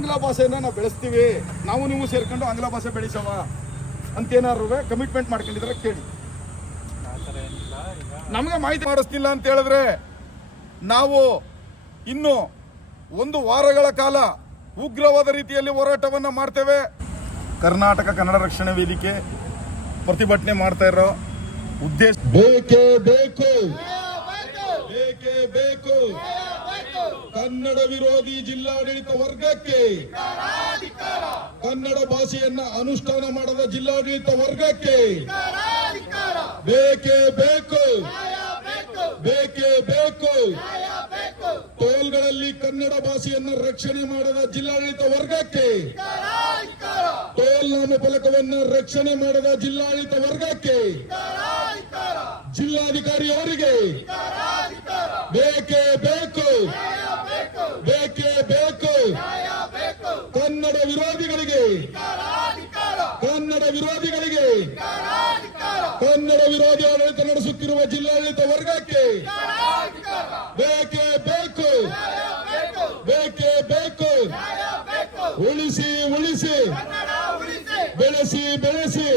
ಆಂಗ್ಲ ಭಾಷೆಯನ್ನು ನಾವು ಬೆಳೆಸ್ತೀವಿ, ನಾವು ನೀವು ಸೇರ್ಕೊಂಡು ಆಂಗ್ಲ ಭಾಷೆ ಬೆಳೆಸವ ಅಂತೇನಾದ್ರು ಕಮಿಟ್ಮೆಂಟ್ ಮಾಡ್ಕೊಂಡಿದ್ರೆ ಕೇಳಿ. ನಮಗೆ ಮಾಹಿತಿ ಮಾಡಿಸ್ತಿಲ್ಲ ಅಂತ ಹೇಳಿದ್ರೆ ನಾವು ಇನ್ನು 1 ವಾರಗಳ ಕಾಲ ಉಗ್ರವಾದ ರೀತಿಯಲ್ಲಿ ಹೋರಾಟವನ್ನು ಮಾಡ್ತೇವೆ. ಕರ್ನಾಟಕ ಕನ್ನಡ ರಕ್ಷಣಾ ವೇದಿಕೆ ಪ್ರತಿಭಟನೆ ಮಾಡ್ತಾ ಇರೋ ಉದ್ದೇಶ ಬೇಕೇ ಬೇಕು, ಬೇಕೇ ಬೇಕು. ಕನ್ನಡ ವಿರೋಧಿ ಜಿಲ್ಲಾಡಳಿತ ವರ್ಗಕ್ಕೆ, ಕನ್ನಡ ಭಾಷೆಯನ್ನ ಅನುಷ್ಠಾನ ಮಾಡದ ಜಿಲ್ಲಾಡಳಿತ ವರ್ಗಕ್ಕೆ ಬೇಕೇ ಬೇಕು, ಬೇಕೇ ಬೇಕು. ಟೋಲ್ಗಳಲ್ಲಿ ಕನ್ನಡ ಭಾಷೆಯನ್ನು ರಕ್ಷಣೆ ಮಾಡದ ಜಿಲ್ಲಾಡಳಿತ ವರ್ಗಕ್ಕೆ, ಟೋಲ್ ನಾಮಫಲಕವನ್ನು ರಕ್ಷಣೆ ಮಾಡದ ಜಿಲ್ಲಾಡಳಿತ ವರ್ಗಕ್ಕೆ, ಜಿಲ್ಲಾಧಿಕಾರಿ ಅವರಿಗೆ ಬೇಕೇ ಬೇಕು, ಬೇಕೇ ಬೇಕು. ಕನ್ನಡ ವಿರೋಧಿಗಳಿಗೆ, ಕನ್ನಡ ವಿರೋಧಿಗಳಿಗೆ, ಕನ್ನಡ ವಿರೋಧಿ ಆಡಳಿತ ನಡೆಸುತ್ತಿರುವ ಜಿಲ್ಲಾಡಳಿತ ವರ್ಗಕ್ಕೆ ಬೇಕೇ ಬೇಕು, ಬೇಕೇ ಬೇಕು. ಉಳಿಸಿ ಉಳಿಸಿ, ಬೆಳೆಸಿ ಬೆಳೆಸಿ,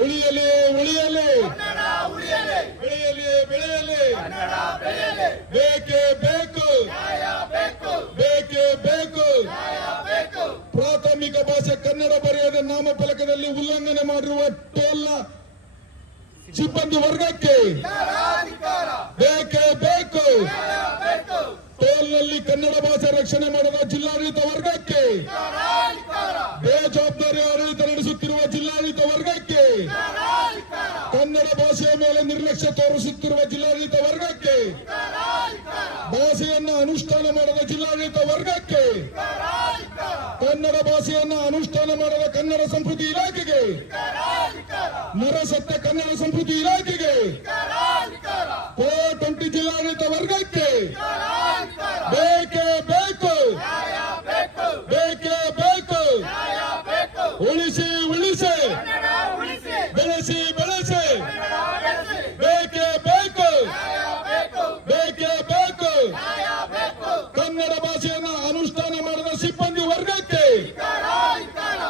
ಉಳಿಯಲಿ ಉಳಿಯಲಿ, ಬೆಳೆಯಲಿ ಬೆಳೆಯಲಿ, ಬೇಕೇ ಬೇಕು, ಬೇಕೇ ಬೇಕು. ಪ್ರಾಥಮಿಕ ಭಾಷೆ ಕನ್ನಡ ಬರೆಯದ ನಾಮಫಲಕದಲ್ಲಿ ಉಲ್ಲಂಘನೆ ಮಾಡಿರುವ ಟೋಲ್ನ ಸಿಬ್ಬಂದಿ ವರ್ಗಕ್ಕೆ ಬೇಕೇ ಬೇಕು. ಟೋಲ್ನಲ್ಲಿ ಕನ್ನಡ ಭಾಷೆ ರಕ್ಷಣೆ ಮಾಡದ ಜಿಲ್ಲಾಡಳಿತ ವರ್ಗಕ್ಕೆ, ಬೇಜವಾಬ್ದಾರಿ ಆಡಳಿತ ನಡೆಸುತ್ತಿರುವ ಜಿಲ್ಲಾಡಳಿತ ವರ್ಗಕ್ಕೆ, ಕನ್ನಡ ಭಾಷೆಯ ಮೇಲೆ ನಿರ್ಲಕ್ಷ್ಯ ತೋರಿಸುತ್ತಿರುವ ಜಿಲ್ಲಾಡಳಿತ ವರ್ಗಕ್ಕೆ, ಭಾಷೆಯನ್ನ ಅನುಷ್ಠಾನ ಮಾಡದ ಜಿಲ್ಲಾಡಳಿತ ವರ್ಗಕ್ಕೆ, ಕನ್ನಡ ಭಾಷೆಯನ್ನ ಅನುಷ್ಠಾನ ಮಾಡದ ಕನ್ನಡ ಸಂಸ್ಕೃತಿ ಇಲಾಖೆಗೆ, ನರಸತ್ತ ಕನ್ನಡ ಸಂಸ್ಕೃತಿ ಇಲಾಖೆಗೆ, ಕೋಟಂಟಿ ಜಿಲ್ಲಾಡಳಿತ ವರ್ಗಕ್ಕೆ ಬೇಕೇ ಬೇಕು, ಬೇಕೇ ಬೇಕು. ಉಳಿಸಿ ಉಳಿಸಿ, ಬೆಳೆಸಿ ಬೆಳೆಸಿ, ಬೇಕೇ ಬೇಕು, ಬೇಕೇ ಬೇಕು. ಕನ್ನಡ ಭಾಷೆಯನ್ನು ಅನುಷ್ಠಾನ ಮಾಡದ ಸಿಬ್ಬಂದಿ ವರ್ಗಕ್ಕೆ,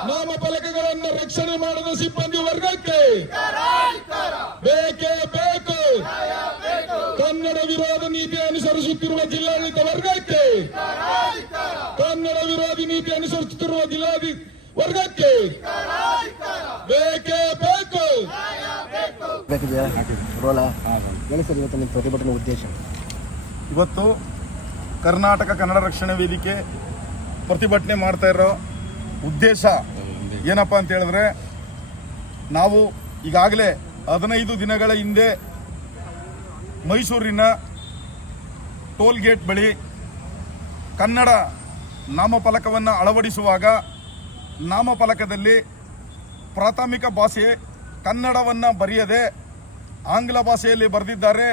ನಾಮಫಲಕಗಳನ್ನು ರಕ್ಷಣೆ ಮಾಡದ ಸಿಬ್ಬಂದಿ ವರ್ಗಕ್ಕೆ ಬೇಕೇ ಬೇಕು. ಕನ್ನಡ ವಿರೋಧ ನೀತಿ ಅನುಸರಿಸುತ್ತಿರುವ ಜಿಲ್ಲಾಡಳಿತ ವರ್ಗಕ್ಕೆ, ಕನ್ನಡ ವಿರೋಧಿ ನೀತಿ ಅನುಸರಿಸುತ್ತಿರುವ ಜಿಲ್ಲಾಡಳಿತ ವರ್ಗಕ್ಕೆ ಬೇಕೇ ಬೇಕು. ಪ್ರತಿಭಟನೆ ಉದ್ದೇಶ ಇವತ್ತು ಕರ್ನಾಟಕ ಕನ್ನಡ ರಕ್ಷಣಾ ವೇದಿಕೆ ಪ್ರತಿಭಟನೆ ಮಾಡ್ತಾ ಇರೋ ಉದ್ದೇಶ ಏನಪ್ಪ ಅಂತ ಹೇಳಿದ್ರೆ, ನಾವು ಈಗಾಗಲೇ 15 ದಿನಗಳ ಹಿಂದೆ ಮೈಸೂರಿನ ಟೋಲ್ ಗೇಟ್ ಬಳಿ ಕನ್ನಡ ನಾಮಫಲಕವನ್ನು ಅಳವಡಿಸುವಾಗ ನಾಮಫಲಕದಲ್ಲಿ ಪ್ರಾಥಮಿಕ ಭಾಷೆ ಕನ್ನಡವನ್ನು ಬರೆಯದೆ ಆಂಗ್ಲ ಭಾಷೆಯಲ್ಲಿ ಬರೆದಿದ್ದಾರೆ.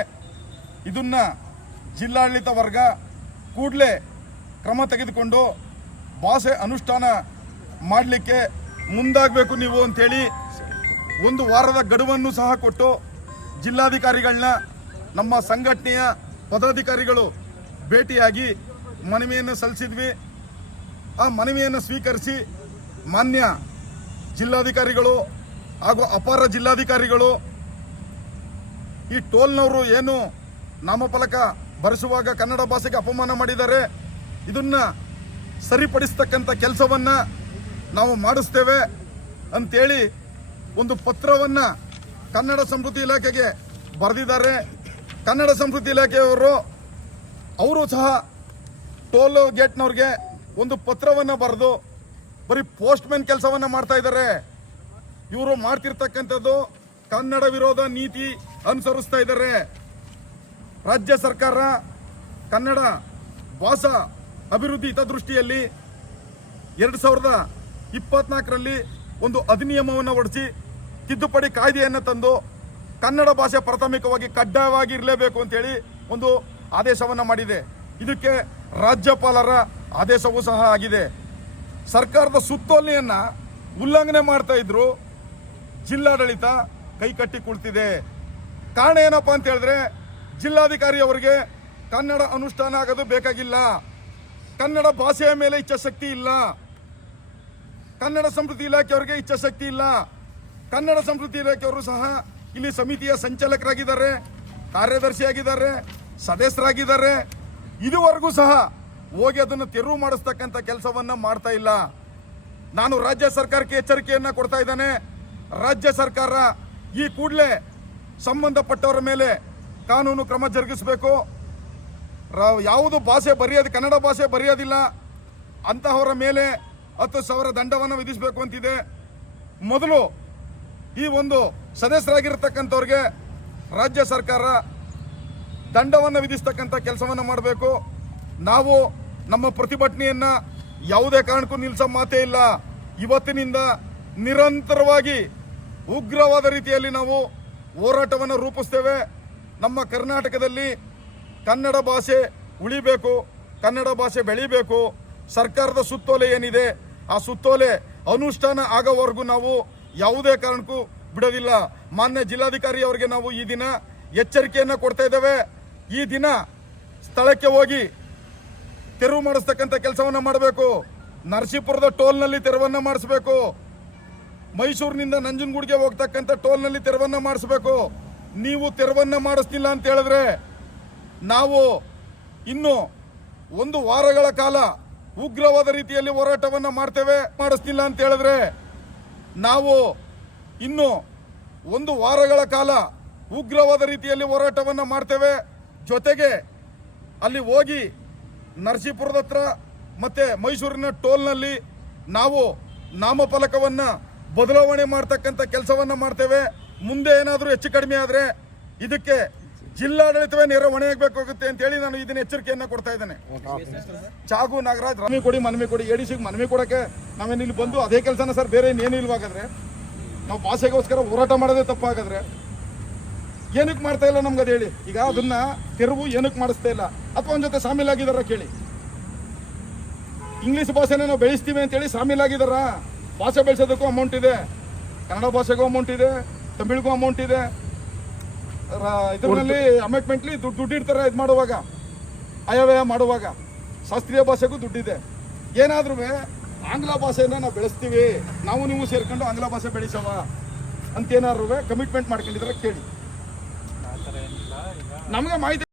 ಇದನ್ನು ಜಿಲ್ಲಾಡಳಿತ ವರ್ಗ ಕೂಡಲೇ ಕ್ರಮ ತೆಗೆದುಕೊಂಡು ಭಾಷೆ ಅನುಷ್ಠಾನ ಮಾಡಲಿಕ್ಕೆ ಮುಂದಾಗಬೇಕು ನೀವು ಅಂಥೇಳಿ 1 ವಾರದ ಗಡುವನ್ನು ಸಹ ಕೊಟ್ಟು ಜಿಲ್ಲಾಧಿಕಾರಿಗಳನ್ನ ನಮ್ಮ ಸಂಘಟನೆಯ ಪದಾಧಿಕಾರಿಗಳು ಭೇಟಿಯಾಗಿ ಮನವಿಯನ್ನು ಸಲ್ಲಿಸಿದ್ವಿ. ಆ ಮನವಿಯನ್ನು ಸ್ವೀಕರಿಸಿ ಮಾನ್ಯ ಜಿಲ್ಲಾಧಿಕಾರಿಗಳು ಹಾಗೂ ಅಪರ ಜಿಲ್ಲಾಧಿಕಾರಿಗಳು ಈ ಟೋಲ್ನವರು ಏನು ನಾಮಫಲಕ ಬರೆಸುವಾಗ ಕನ್ನಡ ಭಾಷೆಗೆ ಅಪಮಾನ ಮಾಡಿದ್ದಾರೆ, ಇದನ್ನು ಸರಿಪಡಿಸ್ತಕ್ಕಂಥ ಕೆಲಸವನ್ನು ನಾವು ಮಾಡಿಸ್ತೇವೆ ಅಂಥೇಳಿ ಒಂದು ಪತ್ರವನ್ನು ಕನ್ನಡ ಸಂಸ್ಕೃತಿ ಇಲಾಖೆಗೆ ಬರೆದಿದ್ದಾರೆ. ಕನ್ನಡ ಸಂಸ್ಕೃತಿ ಇಲಾಖೆಯವರು ಅವರು ಸಹ ಟೋಲ್ ಗೇಟ್ನವ್ರಿಗೆ ಒಂದು ಪತ್ರವನ್ನು ಬರೆದು ಬರೀ ಪೋಸ್ಟ್ಮನ್ ಕೆಲಸವನ್ನು ಮಾಡ್ತಾ ಇದ್ದಾರೆ. ಇವರು ಮಾಡ್ತಿರ್ತಕ್ಕಂಥದ್ದು ಕನ್ನಡ ವಿರೋಧ ನೀತಿ ಅನುಸರಿಸ್ತಾ ಇದ್ದಾರೆ. ರಾಜ್ಯ ಸರ್ಕಾರ ಕನ್ನಡ ಭಾಷಾ ಅಭಿವೃದ್ಧಿ ಹಿತದೃಷ್ಟಿಯಲ್ಲಿ 2024ರಲ್ಲಿ ಒಂದು ಅಧಿನಿಯಮವನ್ನು ಹೊರಡಿಸಿ ತಿದ್ದುಪಡಿ ಕಾಯ್ದೆಯನ್ನು ತಂದು ಕನ್ನಡ ಭಾಷೆ ಪ್ರಾಥಮಿಕವಾಗಿ ಕಡ್ಡಾಯವಾಗಿ ಇರಲೇಬೇಕು ಅಂತೇಳಿ ಒಂದು ಆದೇಶವನ್ನು ಮಾಡಿದೆ. ಇದಕ್ಕೆ ರಾಜ್ಯಪಾಲರ ಆದೇಶವೂ ಸಹ ಆಗಿದೆ. ಸರ್ಕಾರದ ಸುತ್ತೋಲೆಯನ್ನು ಉಲ್ಲಂಘನೆ ಮಾಡ್ತಾ ಇದ್ರು, ಜಿಲ್ಲಾಡಳಿತ ಕೈಕಟ್ಟಿ ಕುಳಿತಿದೆ. ಕಾರಣ ಏನಪ್ಪ ಅಂತ ಹೇಳಿದ್ರೆ, ಜಿಲ್ಲಾಧಿಕಾರಿ ಅವರಿಗೆ ಕನ್ನಡ ಅನುಷ್ಠಾನ ಆಗೋದು ಬೇಕಾಗಿಲ್ಲ. ಕನ್ನಡ ಭಾಷೆಯ ಮೇಲೆ ಇಚ್ಛಾಶಕ್ತಿ ಇಲ್ಲ. ಕನ್ನಡ ಸಂಸ್ಕೃತಿ ಇಲಾಖೆಯವರಿಗೆ ಇಚ್ಛಾಶಕ್ತಿ ಇಲ್ಲ. ಕನ್ನಡ ಸಂಸ್ಕೃತಿ ಇಲಾಖೆಯವರು ಸಹ ಇಲ್ಲಿ ಸಮಿತಿಯ ಸಂಚಾಲಕರಾಗಿದ್ದಾರೆ, ಕಾರ್ಯದರ್ಶಿಯಾಗಿದ್ದಾರೆ, ಸದಸ್ಯರಾಗಿದ್ದಾರೆ. ಇದುವರೆಗೂ ಸಹ ಹೋಗಿ ಅದನ್ನು ತೆರವು ಮಾಡಿಸ್ತಕ್ಕಂಥ ಕೆಲಸವನ್ನ ಮಾಡ್ತಾ ಇಲ್ಲ. ನಾನು ರಾಜ್ಯ ಸರ್ಕಾರಕ್ಕೆ ಎಚ್ಚರಿಕೆಯನ್ನ ಕೊಡ್ತಾ ಇದ್ದೇನೆ. ರಾಜ್ಯ ಸರ್ಕಾರ ಈ ಕೂಡಲೇ ಸಂಬಂಧಪಟ್ಟವರ ಮೇಲೆ ಕಾನೂನು ಕ್ರಮ ಜರುಗಿಸಬೇಕು. ಯಾವುದು ಭಾಷೆ ಬರೆಯೋದು, ಕನ್ನಡ ಭಾಷೆ ಬರೆಯೋದಿಲ್ಲ ಅಂತಹವರ ಮೇಲೆ 10,000 ದಂಡವನ್ನು ವಿಧಿಸಬೇಕು ಅಂತಿದೆ. ಮೊದಲು ಈ ಒಂದು ಸದಸ್ಯರಾಗಿರ್ತಕ್ಕಂಥವ್ರಿಗೆ ರಾಜ್ಯ ಸರ್ಕಾರ ದಂಡವನ್ನು ವಿಧಿಸ್ತಕ್ಕಂಥ ಕೆಲಸವನ್ನು ಮಾಡಬೇಕು. ನಾವು ನಮ್ಮ ಪ್ರತಿಭಟನೆಯನ್ನ ಯಾವುದೇ ಕಾರಣಕ್ಕೂ ನಿಲ್ಲಿಸೋ ಮಾತೇ ಇಲ್ಲ. ಇವತ್ತಿನಿಂದ ನಿರಂತರವಾಗಿ ಉಗ್ರವಾದ ರೀತಿಯಲ್ಲಿ ನಾವು ಹೋರಾಟವನ್ನು ರೂಪಿಸ್ತೇವೆ. ನಮ್ಮ ಕರ್ನಾಟಕದಲ್ಲಿ ಕನ್ನಡ ಭಾಷೆ ಉಳಿಬೇಕು, ಕನ್ನಡ ಭಾಷೆ ಬೆಳಿಬೇಕು. ಸರ್ಕಾರದ ಸುತ್ತೋಲೆ ಏನಿದೆ ಆ ಸುತ್ತೋಲೆ ಅನುಷ್ಠಾನ ಆಗೋವರೆಗೂ ನಾವು ಯಾವುದೇ ಕಾರಣಕ್ಕೂ ಬಿಡೋದಿಲ್ಲ. ಮಾನ್ಯ ಜಿಲ್ಲಾಧಿಕಾರಿ ಅವರಿಗೆ ನಾವು ಈ ದಿನ ಎಚ್ಚರಿಕೆಯನ್ನು ಕೊಡ್ತಾ ಇದ್ದೇವೆ. ಈ ದಿನ ಸ್ಥಳಕ್ಕೆ ಹೋಗಿ ತೆರವು ಮಾಡಿಸ್ತಕ್ಕಂಥ ಕೆಲಸವನ್ನು ಮಾಡಬೇಕು. ನರಸೀಪುರದ ಟೋಲ್ನಲ್ಲಿ ತೆರವನ್ನ ಮಾಡಿಸಬೇಕು. ಮೈಸೂರಿನಿಂದ ನಂಜನಗೂಡಿಗೆ ಹೋಗ್ತಕ್ಕಂಥ ಟೋಲ್ನಲ್ಲಿ ತೆರವನ್ನ ಮಾಡಿಸಬೇಕು. ನೀವು ತೆರವನ್ನ ಮಾಡಿಸ್ತಿಲ್ಲ ಅಂತ ಹೇಳಿದ್ರೆ ನಾವು ಇನ್ನು 1 ವಾರಗಳ ಕಾಲ ಉಗ್ರವಾದ ರೀತಿಯಲ್ಲಿ ಹೋರಾಟವನ್ನು ಮಾಡ್ತೇವೆ. ಮಾಡಿಸ್ತಿಲ್ಲ ಅಂತ ಹೇಳಿದ್ರೆ ನಾವು ಇನ್ನು 1 ವಾರಗಳ ಕಾಲ ಉಗ್ರವಾದ ರೀತಿಯಲ್ಲಿ ಹೋರಾಟವನ್ನು ಮಾಡ್ತೇವೆ. ಜೊತೆಗೆ ಅಲ್ಲಿ ಹೋಗಿ ನರಸೀಪುರದ ಹತ್ರ ಮತ್ತೆ ಮೈಸೂರಿನ ಟೋಲ್ನಲ್ಲಿ ನಾವು ನಾಮಫಲಕವನ್ನು ಬದಲಾವಣೆ ಮಾಡ್ತಕ್ಕಂಥ ಕೆಲಸವನ್ನು ಮಾಡ್ತೇವೆ. ಮುಂದೆ ಏನಾದರೂ ಹೆಚ್ಚು ಕಡಿಮೆ ಆದರೆ ಇದಕ್ಕೆ ಜಿಲ್ಲಾಡಳಿತವೇ ನೇರ ಹೊಣೆಯಾಗಬೇಕಾಗುತ್ತೆ ಅಂತ ಹೇಳಿ ನಾನು ಇದನ್ನ ಎಚ್ಚರಿಕೆಯನ್ನು ಕೊಡ್ತಾ ಇದ್ದೇನೆ. ಚಾಗು ನಾಗರಾಜ್, ಮನವಿ ಕೊಡಿ ಎಡಿಸಿಗೆ ಮನವಿ ಕೊಡಕ್ಕೆ ನಾವೇನು ಇಲ್ಲಿ ಬಂದು ಅದೇ ಕೆಲಸನ ಸರ್, ಬೇರೆ ಇನ್ನೇನು ಇಲ್ವಾಗಾದ್ರೆ ನಾವು ಭಾಷೆಗೋಸ್ಕರ ಹೋರಾಟ ಮಾಡೋದೇ ತಪ್ಪಾಗಾದ್ರೆ ಏನಕ್ಕೆ ಮಾಡ್ತಾ ಇಲ್ಲ ನಮ್ಗೆ ಅದು ಹೇಳಿ. ಈಗ ಅದನ್ನ ತೆರವು ಏನಕ್ಕೆ ಮಾಡಿಸ್ತಾ ಇಲ್ಲ, ಅಥವಾ ಅವನ ಜೊತೆ ಸಾಮೀಲಾಗಿದಾರ ಕೇಳಿ. ಇಂಗ್ಲಿಷ್ ಭಾಷೆನ ನಾವು ಬೆಳೆಸ್ತೀವಿ ಅಂತೇಳಿ ಸಾಮೀಲಾಗಿದಾರ. ಭಾಷೆ ಬೆಳೆಸೋದಕ್ಕೂ ಅಮೌಂಟ್ ಇದೆ, ಕನ್ನಡ ಭಾಷೆಗೂ ಅಮೌಂಟ್ ಇದೆ, ತಮಿಳಿಗೂ ಅಮೌಂಟ್ ಇದೆ. ಇದರಲ್ಲಿ ಅಮೆಂಡ್ಮೆಂಟ್ಲಿ ದುಡ್ಡು ಇಡ್ತಾರೆ. ಇದು ಮಾಡುವಾಗ ಆಯವ್ಯಯ ಮಾಡುವಾಗ ಶಾಸ್ತ್ರೀಯ ಭಾಷೆಗೂ ದುಡ್ಡಿದೆ. ಏನಾದ್ರೂ ಆಂಗ್ಲ ಭಾಷೆಯನ್ನ ನಾವು ಬೆಳೆಸ್ತೀವಿ, ನಾವು ನೀವು ಸೇರ್ಕೊಂಡು ಆಂಗ್ಲ ಭಾಷೆ ಬೆಳೆಸವ ಅಂತೇನಾದ್ರು ಕಮಿಟ್ಮೆಂಟ್ ಮಾಡ್ಕೊಂಡಿದ್ರೆ ಕೇಳಿ. ನಮಗೆ ಮಾಹಿತಿ